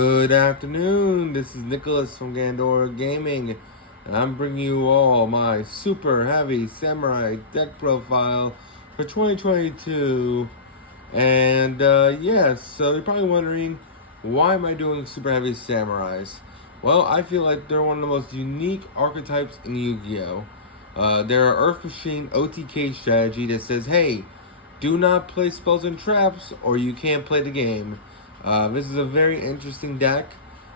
Good afternoon, this is Nicholas from Gandora Gaming, and I'm bringing you all my super heavy samurai deck profile for 2022. And yes, so you're probably wondering, why am I doing super heavy samurais? Well, I feel like they're one of the most unique archetypes in Yu-Gi-Oh! They're an Earth Machine OTK strategy that says, hey, do not play spells and traps or you can't play the game. This is a very interesting deck.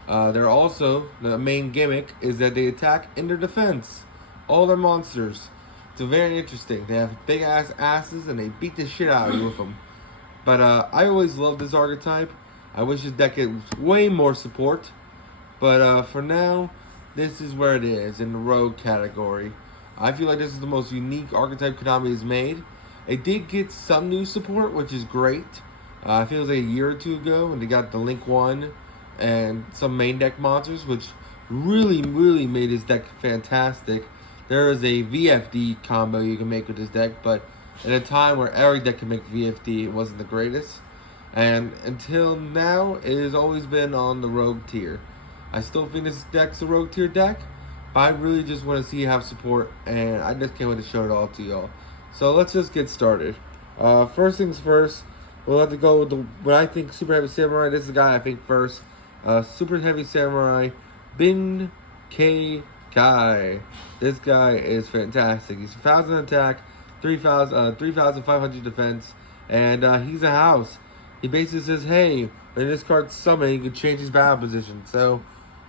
They're also, the main gimmick is that they attack in their defense. All their monsters. It's very interesting. They have big ass asses and they beat the shit out of you with them. But I always loved this archetype. I wish this deck had way more support. But for now, this is where it is in the rogue category. I feel like this is the most unique archetype Konami has made. It did get some new support, which is great. I feel it was a year or two ago when they got the Link 1 and some main deck monsters, which really made this deck fantastic. There is a VFD combo you can make with this deck, but at a time where every deck can make VFD, it wasn't the greatest. And until now, it has always been on the rogue tier. I still think this deck's a rogue tier deck, but I really just want to see you have support, and I just can't wait to show it all to y'all. So let's just get started. First things first, we'll have to go with what I think Super Heavy Samurai. This is the guy I think first. Super Heavy Samurai, Bin K Kai. This guy is fantastic. He's 1,000 attack, 3,500 defense, and he's a house. He basically says, hey, when this card's summoned, you can change his battle position. So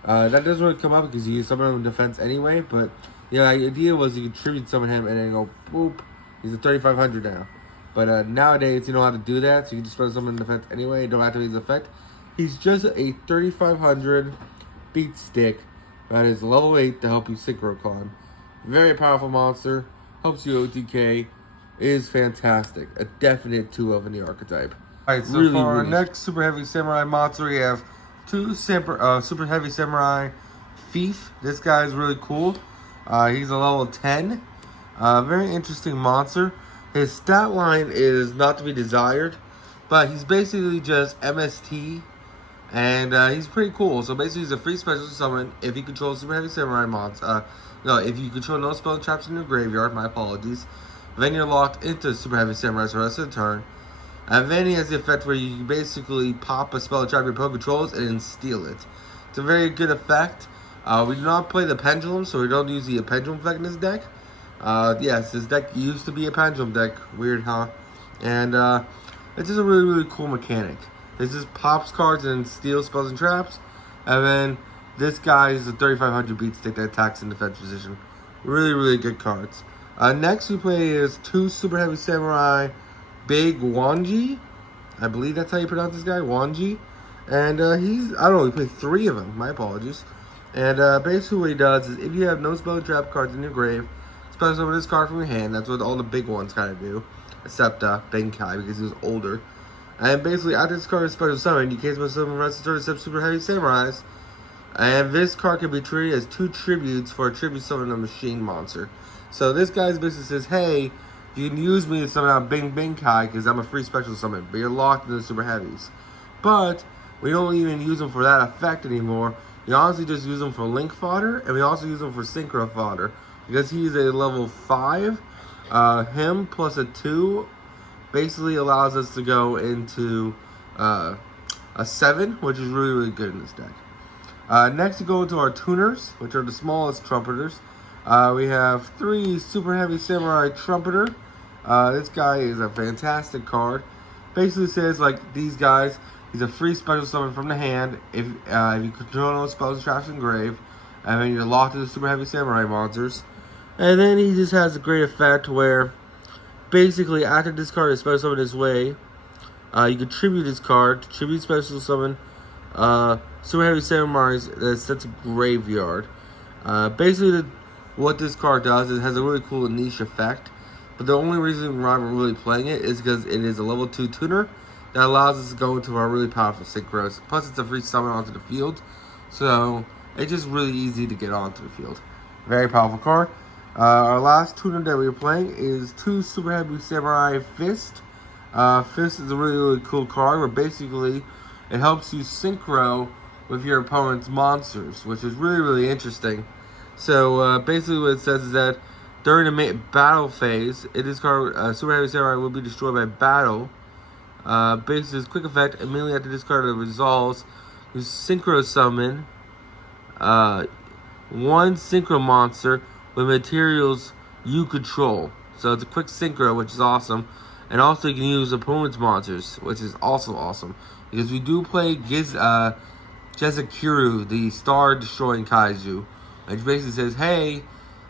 that doesn't really come up because you summon him in defense anyway. But yeah, the idea was you could tribute summon him and then go boop. He's a 3,500 now. But nowadays, you don't have to do that, so you can just put someone in defense anyway. You don't activate his effect. He's just a 3,500 beat stick that is level 8 to help you synchro climb. Very powerful monster. Helps you OTK. Is fantastic. A definite 2 in the archetype. Alright, so for our next Super Heavy Samurai monster, we have 2 Super Heavy Samurai Thief. This guy is really cool. He's a level 10. Very interesting monster. His stat line is not to be desired, but he's basically just MST, and he's pretty cool. So basically, he's a free special summon if you control Super Heavy Samurai monster. No, if you control no spell traps in your graveyard, my apologies. Then you're locked into Super Heavy Samurai for the rest of the turn. And then he has the effect where you can basically pop a spell trap your opponent controls and then steal it. It's a very good effect. We do not play the pendulum, so we don't use the pendulum effect in this deck. Yes, this deck used to be a pendulum deck. Weird, huh? And it's just a really cool mechanic. This just pops cards and steals spells and traps. And then this guy is a 3,500 beat stick that attacks in defense position. Really good cards. Next we play is 2 Super Heavy Samurai Big Wanji. I believe that's how you pronounce this guy, Wanji. And I don't know, we play 3 of them. My apologies. And basically what he does is if you have no spell and trap cards in your grave, special summon this card from your hand. That's what all the big ones kind of do. Except Benkai, because he was older. And basically, after this card is special summoned, you can't special summon the rest of the turn except Super Heavy Samurais. And this card can be treated as 2 tributes for a tribute summon a machine monster. So this guy's basically says, hey, you can use me to summon out Benkai because I'm a free special summon, but you're locked into the Super Heavies. But we don't even use them for that effect anymore. We honestly just use them for Link fodder, and we also use them for Synchro fodder. Because he's a level 5, him plus a 2 basically allows us to go into a 7, which is really good in this deck. Next we go into our tuners, which are the smallest trumpeters. We have 3 Super Heavy Samurai Trumpeter. This guy is a fantastic card. Basically says, like, these guys, he's a free special summon from the hand if you control no spells, traps, and grave. And then you're locked into Super Heavy Samurai monsters. And then he just has a great effect where basically after this card is special summoned this way, you can tribute this card to tribute special summon Super Heavy Samurais that sets a graveyard. Basically what this card does is it has a really cool niche effect, but the only reason why we're really playing it is because it is a level 2 tuner that allows us to go into our really powerful synchros. Plus it's a free summon onto the field, so it's just really easy to get onto the field. Very powerful card. Our last tuner that we are playing is 2 Super Heavy Samurai Fist. Fist is a really cool card where basically it helps you synchro with your opponent's monsters, which is really, really interesting. So basically what it says is that during the battle phase, it is called Super Heavy Samurai will be destroyed by battle. Basically, this quick effect, immediately after discard of resolves, you synchro summon one synchro monster with materials you control. So it's a quick synchro, which is awesome. And also you can use opponent's monsters, which is also awesome. Because we do play Jezakuru, the star-destroying kaiju. Which basically says, hey,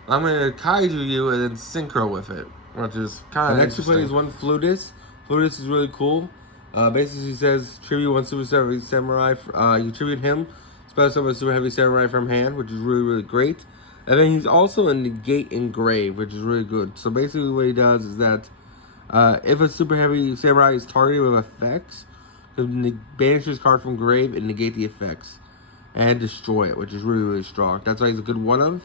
I'm going to kaiju you and then synchro with it. Which is kind of interesting. Next we play is one Flutist. Flutist is really cool. Basically says, tribute one Super Heavy Samurai. You tribute him. Special summon Super Heavy Samurai from hand, which is really, really great. And then he's also a negate engrave, which is really good. So basically what he does is that if a Super Heavy Samurai is targeted with effects, he'll banish his card from grave and negate the effects. And destroy it, which is really, really strong. That's why he's a good one-of.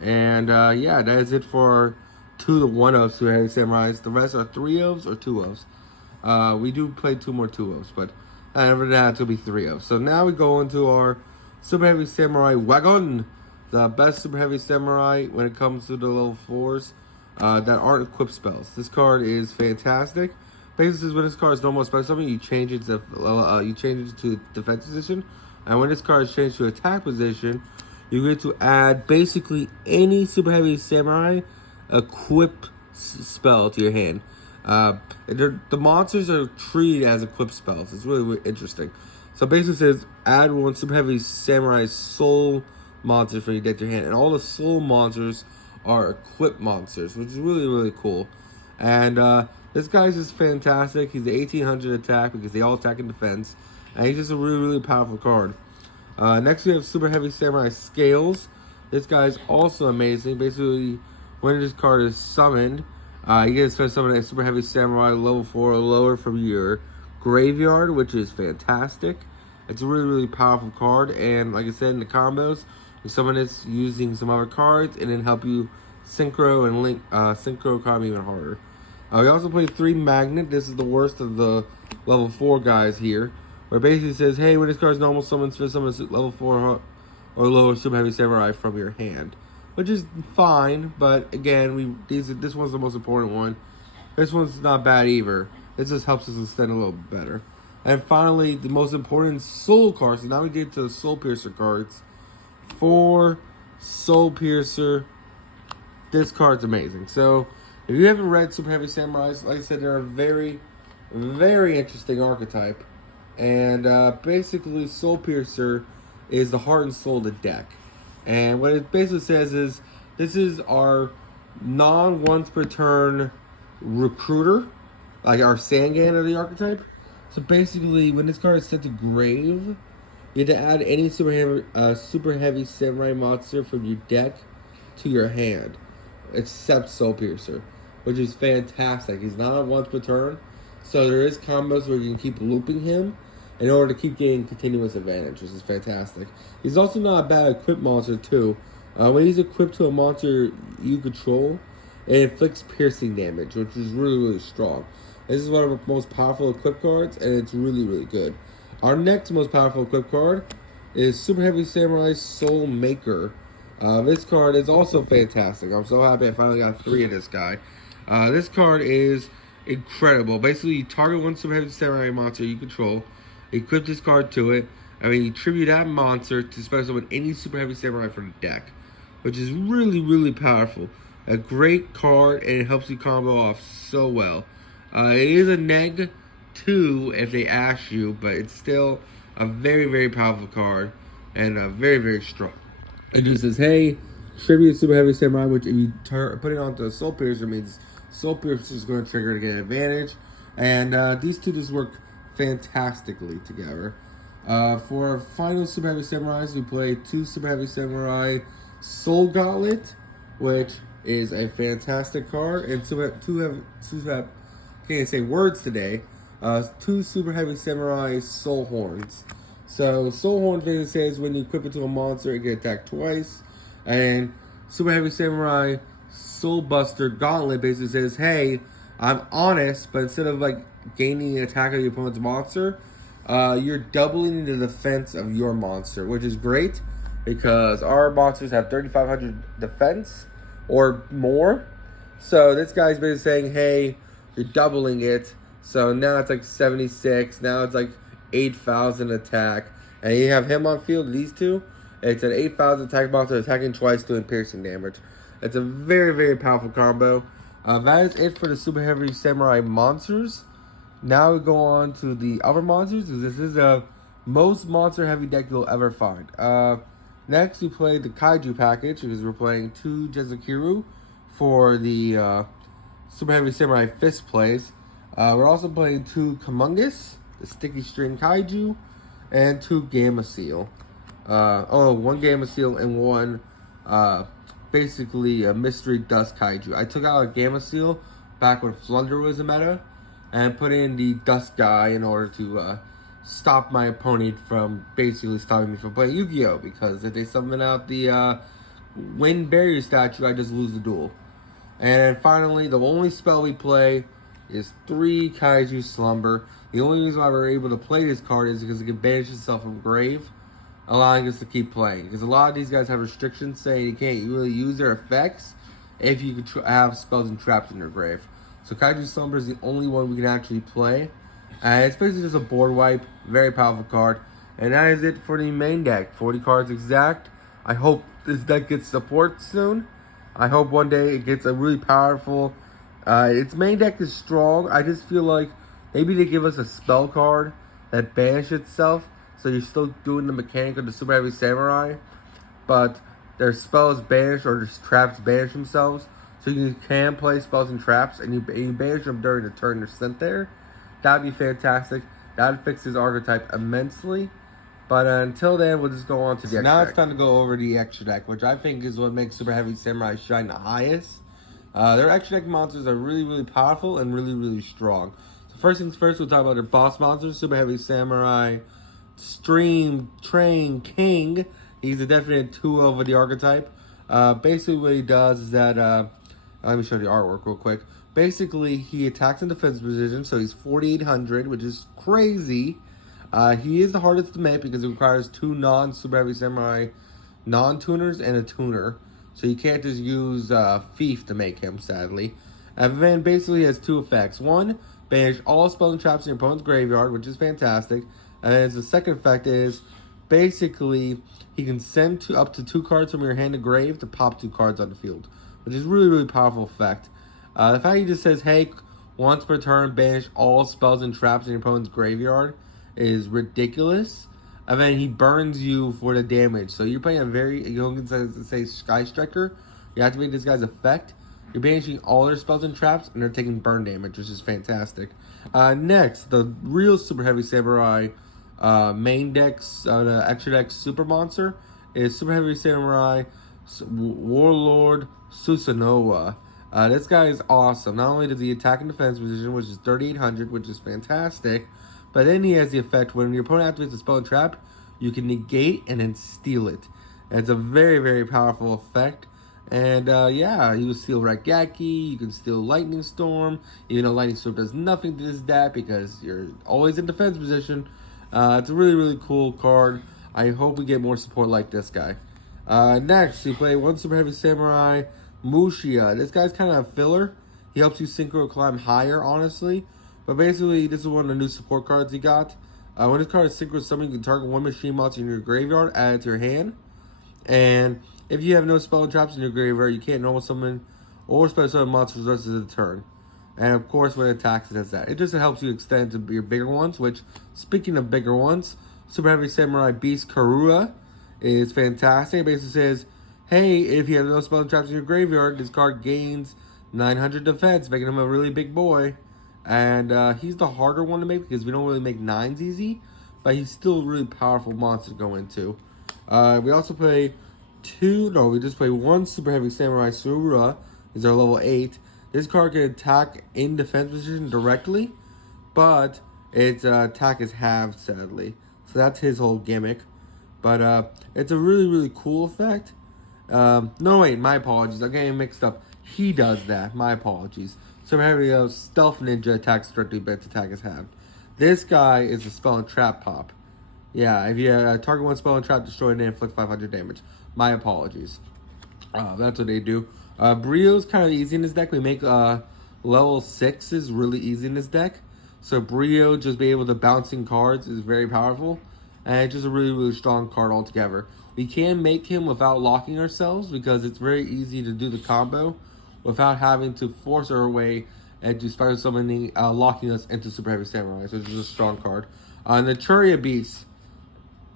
And yeah, that is it for 2 of the one-ofs Super Heavy Samurais. The rest are 3-ofs or 2-ofs. We do play 2 more 2-ofs, but after that, it'll be 3-ofs. So now we go into our Super Heavy Samurai Wagon. The best Super Heavy Samurai when it comes to the level 4s that aren't equipped spells. This card is fantastic. Basically, when this card is normal special summon, you change it to defense position. And when this card is changed to attack position, you get to add basically any Super Heavy Samurai equipped spell to your hand. The monsters are treated as equipped spells. It's really, really interesting. So basically it says, add one Super Heavy Samurai soul monster for your deck to your hand. And all the soul monsters are equipped monsters, which is really, really cool. And this guy's just fantastic. He's the 1800 attack because they all attack and defense. And he's just a really, really powerful card. Next we have Super Heavy Samurai Scales. This guy's also amazing. Basically, when this card is summoned, you get to spend summon a Super Heavy Samurai level 4 or lower from your graveyard, which is fantastic. It's a really, really powerful card. And like I said, in the combos, you summon this using some other cards and then help you synchro and link synchro combo even harder. We also play 3 Magnet. This is the worst of the level 4 guys here. Where it basically says, hey, when this card is normal, summon level 4 or lower Super Heavy Samurai from your hand. Which is fine, but again, this one's the most important one. This one's not bad either. It just helps us extend a little bit better. And finally, the most important Soul cards. So now we get to the Soul Piercer cards. For Soul Piercer, this card's amazing. So, if you haven't read Super Heavy Samurais, like I said, they're a very, very interesting archetype. And basically, Soul Piercer is the heart and soul of the deck. And what it basically says is, this is our non-once per turn recruiter, like our Sangan of the archetype. So basically, when this card is set to grave, you have to add any Super Heavy Samurai monster from your deck to your hand, except Soul Piercer, which is fantastic. He's not on once per turn, so there is combos where you can keep looping him in order to keep getting continuous advantage, which is fantastic. He's also not a bad equipped monster, too. When he's equipped to a monster you control, it inflicts piercing damage, which is really, really strong. This is one of our most powerful equipped cards, and it's really, really good. Our next most powerful equipped card is Super Heavy Samurai Soul Maker. This card is also fantastic. I'm so happy I finally got 3 of this guy. This card is incredible. Basically, you target one Super Heavy Samurai monster you control, equip this card to it, and you tribute that monster to special summon any Super Heavy Samurai from the deck, which is really, really powerful. A great card, and it helps you combo off so well. It is a neg 2 if they ash you, but it's still a very, very powerful card, and very, very strong. It just says, hey, tribute Super Heavy Samurai, which if you put it onto a Soul Piercer, means Soul Piercer is going to trigger to get an advantage. And these two just work fantastically together. For our final Super Heavy Samurais, we play 2 Super Heavy Samurai Soul Gauntlet, which is a fantastic card, and can't say words today. 2 Super Heavy Samurai Soul Horns. So Soul Horns basically says when you equip it to a monster, it gets attacked twice, and Super Heavy Samurai Soul Buster Gauntlet basically says, hey, I'm honest, but instead of like gaining an attack of your opponent's monster, you're doubling the defense of your monster, which is great because our monsters have 3,500 defense or more. So this guy's basically saying, hey, you're doubling it. So now it's like 76. Now it's like 8,000 attack. And you have him on field, these two. It's an 8,000 attack monster attacking twice, doing piercing damage. It's a very, very powerful combo. That is it for the Super Heavy Samurai monsters. Now we go on to the other monsters, because this is the most monster heavy deck you'll ever find. Next, we play the Kaiju package, because we're playing 2 Jezukiru for the Super Heavy Samurai Fist plays. We're also playing 2 Kamungus, the Sticky String Kaiju, and 2 Gamma Seal. 1 Gamma Seal and 1 basically a Mystery Dust Kaiju. I took out a Gamma Seal back when Flunder was a meta, and put in the Dust guy in order to stop my opponent from basically stopping me from playing Yu-Gi-Oh! Because if they summon out the Wind Barrier statue, I just lose the duel. And finally, the only spell we play is 3 Kaiju Slumber. The only reason why we're able to play this card is because it can banish itself from grave, allowing us to keep playing. Because a lot of these guys have restrictions saying you can't really use their effects if you could have spells and traps in your grave. So Kaiju Slumber is the only one we can actually play. And it's basically just a board wipe. Very powerful card. And that is it for the main deck. 40 cards exact. I hope this deck gets support soon. I hope one day it gets a really powerful... its main deck is strong. I just feel like maybe they give us a spell card that banish itself. So you're still doing the mechanic of the Super Heavy Samurai. But their spells banish or just traps banish themselves. So you can play spells and traps, and you banish them during the turn you're sent there. That'd be fantastic. That'd fix his archetype immensely. But until then, we'll just go on to the extra now deck. It's time to go over the extra deck, which I think is what makes Super Heavy Samurai shine the highest. Their extra deck monsters are really, really powerful and really, really strong. So first things first, we'll talk about their boss monsters. Super Heavy Samurai Stream Train King. He's a definite 2 over the archetype. Basically what he does is that... let me show you the artwork real quick. Basically, he attacks in defense position, so he's 4,800, which is crazy. He is the hardest to make because it requires 2 non-Super Heavy Samurai non-tuners and a tuner. So you can't just use Thief to make him, sadly. And then basically he has 2 effects. 1, banish all spells and traps in your opponent's graveyard, which is fantastic. And the second effect is, basically, he can send up to 2 cards from your hand to grave to pop 2 cards on the field, which is really, really powerful effect. The fact he just says, hey, once per turn, banish all spells and traps in your opponent's graveyard is ridiculous. And then he burns you for the damage. So you're playing a very, you can say Sky Striker. You activate this guy's effect. You're banishing all their spells and traps, and they're taking burn damage, which is fantastic. Next, the real Super Heavy Samurai main decks, the extra deck super monster is Super Heavy Samurai Warlord Susanoo. This guy is awesome. Not only does he attack and defense position, which is 3,800, which is fantastic, but then he has the effect when your opponent activates a spell and trap, you can negate and then steal it. And it's a very, very powerful effect. And yeah, you can steal Raigeki, you can steal Lightning Storm, even though Lightning Storm does nothing to this deck because you're always in defense position. It's a really, really cool card. I hope we get more support like this guy. Next, you play 1 Super Heavy Samurai Mushia. This guy's kind of a filler. He helps you synchro climb higher, honestly. But basically, this is one of the new support cards he got. When this card is synchro summon, you can target 1 machine monster in your graveyard, add it to your hand. And if you have no spell and traps in your graveyard, you can't normal summon or special summon monsters the rest of the turn. And of course, when it attacks, it does that. It just helps you extend to your bigger ones, which, speaking of bigger ones, Super Heavy Samurai Beast Karua is fantastic. It basically says, hey, if you have no spell and traps in your graveyard, this card gains 900 defense, making him a really big boy. And he's the harder one to make because we don't really make 9s easy, but he's still a really powerful monster to go into. We also play we just play 1 Super Heavy Samurai Surura. Is our level 8. This card can attack in defense position directly, but its attack is halved, sadly. So that's his whole gimmick. But it's a really, really cool effect. No, wait, my apologies. I'm getting mixed up. He does that. My apologies. Super Heavy Stealth Ninja attacks directly, but its attack is halved. This guy is a spell and trap pop. Yeah, if you target one spell and trap, destroy and inflict 500 damage. My apologies. That's what they do. Brio's kind of easy in this deck. We make level 6s really easy in this deck. So Brio just be able to bouncing cards is very powerful. And it's just a really, really strong card altogether. We can make him without locking ourselves because it's very easy to do the combo without having to force our way and do special summoning, locking us into Super Heavy Samurai. So it's just a strong card. The Churia Beast.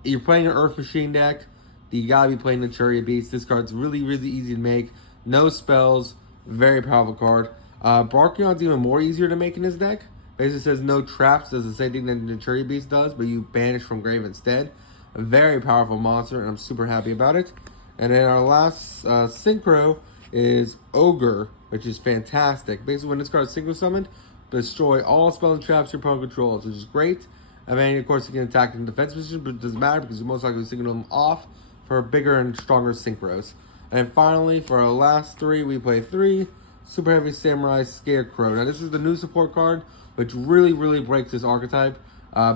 You're playing an Earth Machine deck, you gotta be playing the Churia Beast. This card's really, really easy to make. No spells, very powerful card. Brachion's even more easier to make in this deck. Basically says no traps, does the same thing that the Churia Beast does, but you banish from grave instead. A very powerful monster, and I'm super happy about it. And then our last synchro is Ogre, which is fantastic. Basically, when this card is synchro summoned, destroy all spell and traps your opponent controls, which is great. I mean, of course, you can attack in defense position, but it doesn't matter because you most likely signal them off for bigger and stronger synchros. And finally, for our last three, we play 3 Super Heavy Samurai Scarecrow. Now, this is the new support card, which really, really breaks this archetype.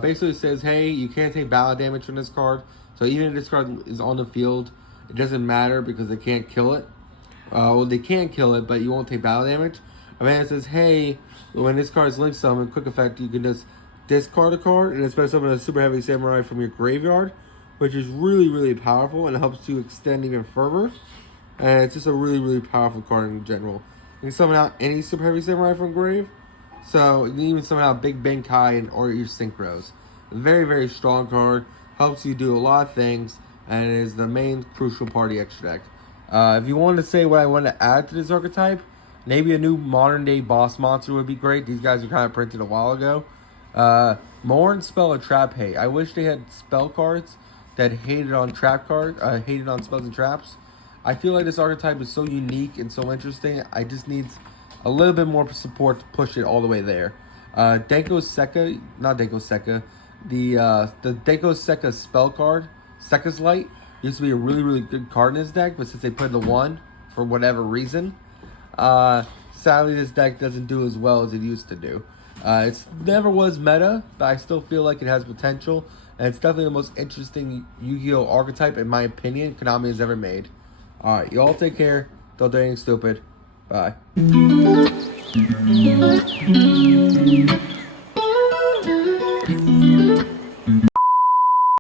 Basically says, hey, you can't take battle damage from this card. So even if this card is on the field, it doesn't matter because they can't kill it. Well, they can kill it, but you won't take battle damage. I mean, it says, hey, when this card is link summoned, quick effect, you can just discard a card and instead summon a Super Heavy Samurai from your graveyard, which is really, really powerful and it helps you extend even further. And it's just a really, really powerful card in general. You can summon out any Super Heavy Samurai from grave. So you can even summon out Big Benkai or your Synchros. Very, very strong card. Helps you do a lot of things and is the main crucial part of the extra deck. If you wanted to say what I want to add to this archetype, maybe a new modern day boss monster would be great. These guys were kind of printed a while ago. More spell or trap hate. I wish they had spell cards that hated on hated on spells and traps. I feel like this archetype is so unique and so interesting. I just need a little bit more support to push it all the way there. Denko Sekka, not Denko Sekka, the Denko Sekka spell card, Sekka's Light, used to be a really, really good card in this deck, but since they put the 1 for whatever reason, sadly this deck doesn't do as well as it used to do. It never was meta, but I still feel like it has potential, and it's definitely the most interesting Yu-Gi-Oh archetype, in my opinion, Konami has ever made. Alright, you all take care. Don't do anything stupid. Bye.